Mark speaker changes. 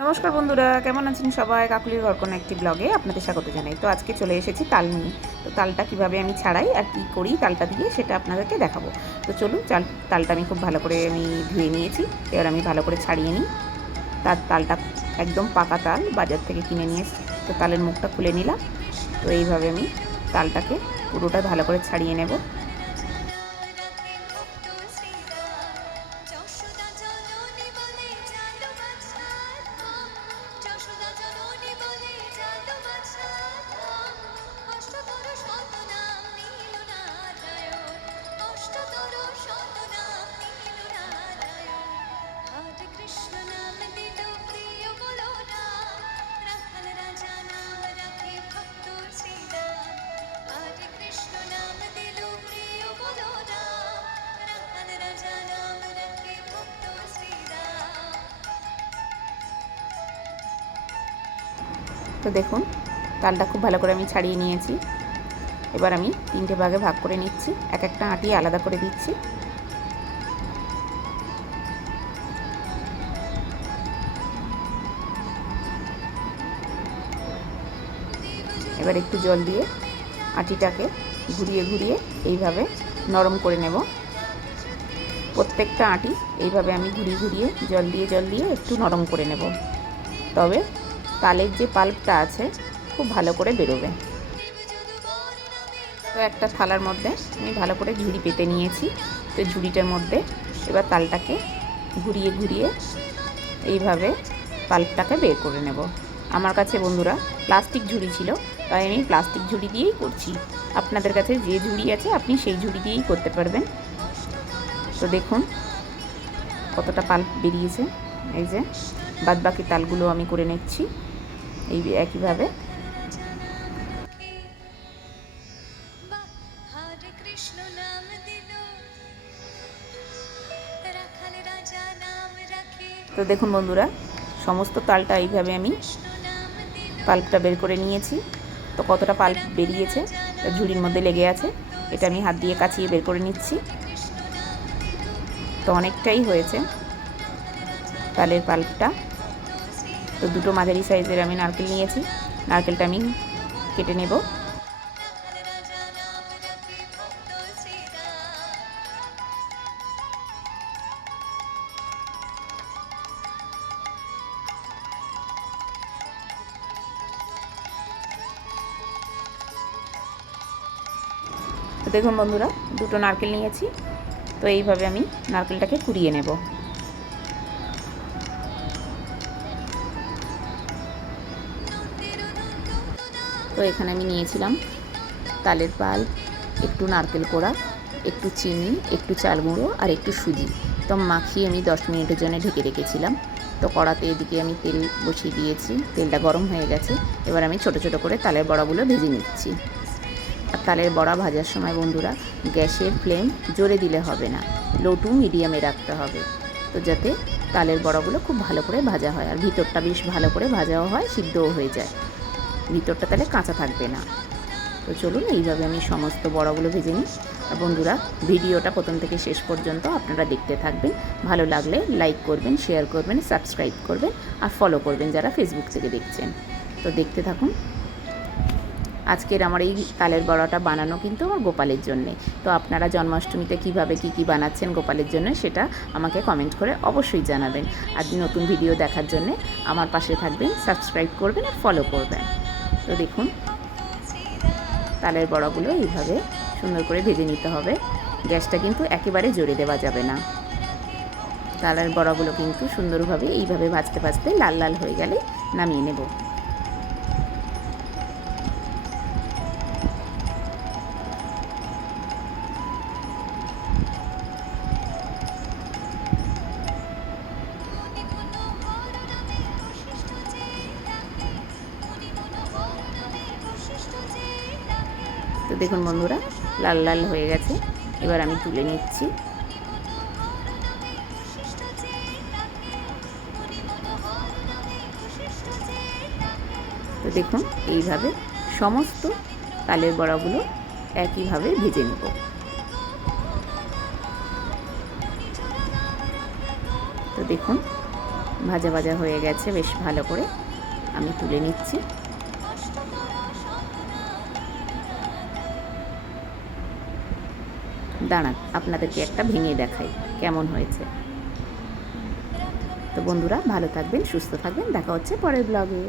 Speaker 1: নমস্কার বন্ধুরা, কেমন আছেন সবাই? কাকুলির ঘর কোনো একটি ব্লগে আপনাদের স্বাগত জানাই। তো আজকে চলে এসেছি তাল নিয়ে তো তালটা কীভাবে আমি ছাড়াই আর কি করি তালটা দিয়ে সেটা আপনাদেরকে দেখাবো। তো চলুন, চাল, তালটা আমি খুব ভালো করে আমি ধুয়ে নিয়েছি। এবার আমি ভালো করে ছাড়িয়ে নিই। তার তালটা একদম পাকা তাল, বাজার থেকে কিনে নিয়ে তো তালের মুখটা খুলে নিলাম। তো এইভাবে আমি তালটাকে পুরোটা ভালো করে ছাড়িয়ে নেব। তো দেখুন, তালটা খুব ভালো করে আমি ছাড়িয়ে নিয়েছি। এবার আমি তিনটে ভাগে ভাগ করে নিচ্ছি। এক একটা আটি আলাদা করে দিচ্ছি। এবার একটু জল দিয়ে আটিটাকে ঘুরিয়ে ঘুরিয়ে এইভাবে নরম করে নেব। প্রত্যেকটা আটি এইভাবে আমি ঘুরিয়ে ঘুরিয়ে জল দিয়ে জল দিয়ে একটু নরম করে নেব। তবে তালের যে পাল্পটা আছে, খুব ভালো করে বেরোবে। তো একটা থালার মধ্যে আমি ভালো করে ঝুড়ি পেতে নিয়েছি। তো ঝুড়িটার মধ্যে এবার তালটাকে ঘুরিয়ে ঘুরিয়ে এইভাবে পাল্পটাকে বের করে নেব। আমার কাছে বন্ধুরা প্লাস্টিক ঝুড়ি ছিল, তাই আমি প্লাস্টিক ঝুড়ি দিয়েই করছি। আপনাদের কাছে যে ঝুড়ি আছে, আপনি সেই ঝুড়ি দিয়েই করতে পারবেন। তো দেখুন কতটা পাল্প বেরিয়েছে। এই যে বাদ বাকি তালগুলো আমি করে নিচ্ছি এই একইভাবে। তো দেখুন বন্ধুরা সমস্ত তালটা এইভাবে আমি পাল্পটা বের করে নিয়েছি। তো কতটা পাল্প বেরিয়েছে ঝুড়ির মধ্যে লেগে আছে এটা আমি হাত দিয়ে কাচিয়ে বের করে নিচ্ছি। তো অনেকটাই হয়েছে। তালের পাল্পটা। তো দুটো মাঝারি সাইজের আমি নারকেল নিয়েছি। নারকেলটা আমি কেটে নেব। দেখুন বন্ধুরা, দুটো নারকেল নিয়েছি। তো এইভাবে আমি নারকেলটাকে কুড়িয়ে নেব। তো এখানে আমি নিয়েছিলাম তালের পাল, একটু নারকেল কোড়া, একটু চিনি, একটু চাল গুঁড়ো আর একটু সুজি। তো মাখিয়ে আমি দশ মিনিটের জন্য ঢেকে রেখেছিলাম। তো কড়াতে এদিকে আমি তেল বসিয়ে দিয়েছি, তেলটা গরম হয়ে গেছে। এবার আমি ছোট ছোট করে তালের বড়াগুলো ভেজে নিচ্ছি। আর তালের বড়া ভাজার সময় বন্ধুরা, গ্যাসের ফ্লেম জোরে দিলে হবে না, লো টু মিডিয়ামে রাখতে হবে। তো যাতে তালের বড়াগুলো খুব ভালো করে ভাজা হয় আর ভিতরটা বেশ ভালো করে ভাজাও হয়, সিদ্ধও হয়ে যায়। ভিতরটা তাহলে কাঁচা থাকবে না। তো চলুন, এইভাবে আমি সমস্ত বড়াগুলো ভেজে নিই। আর বন্ধুরা, ভিডিওটা প্রথম থেকে শেষ পর্যন্ত আপনারা দেখতে থাকবেন। ভালো লাগলে লাইক করবেন, শেয়ার করবেন, সাবস্ক্রাইব করবেন আর ফলো করবেন যারা ফেসবুক থেকে দেখছেন। তো দেখতে থাকুন। আজকের আমার এই তালের বড়াটা বানানো কিন্তু আমার গোপালের জন্যে। তো আপনারা জন্মাষ্টমীতে কীভাবে কি কি বানাচ্ছেন গোপালের জন্য সেটা আমাকে কমেন্ট করে অবশ্যই জানাবেন। আর নতুন ভিডিও দেখার জন্যে আমার পাশে থাকবেন সাবস্ক্রাইব করবেন আর ফলো করবেন। তো দেখুন, তালের বড়াগুলো এইভাবে সুন্দর করে ভেজে নিতে হবে। গ্যাসটা কিন্তু একেবারে জোরে দেওয়া যাবে না। তালের বড়াগুলো কিন্তু সুন্দরভাবে এইভাবে ভাজতে ভাজতে লাল লাল হয়ে গেলে নামিয়ে নেব। দেখুন বন্ধুরা, লাল লাল হয়ে গেছে। এবার আমি তুলে নিচ্ছি। তো দেখুন, এইভাবে সমস্ত তালের বড়াগুলো একইভাবে ভেজে নেব। তো দেখুন, ভাজা ভাজা হয়ে গেছে, বেশ ভালো করে আমি তুলে নিচ্ছি। দাঁড়ান, আপনাদেরকে একটা ভেঙে দেখাই কেমন হয়েছে। তো বন্ধুরা, ভালো থাকবেন, সুস্থ থাকবেন, দেখা হচ্ছে পরের ব্লগে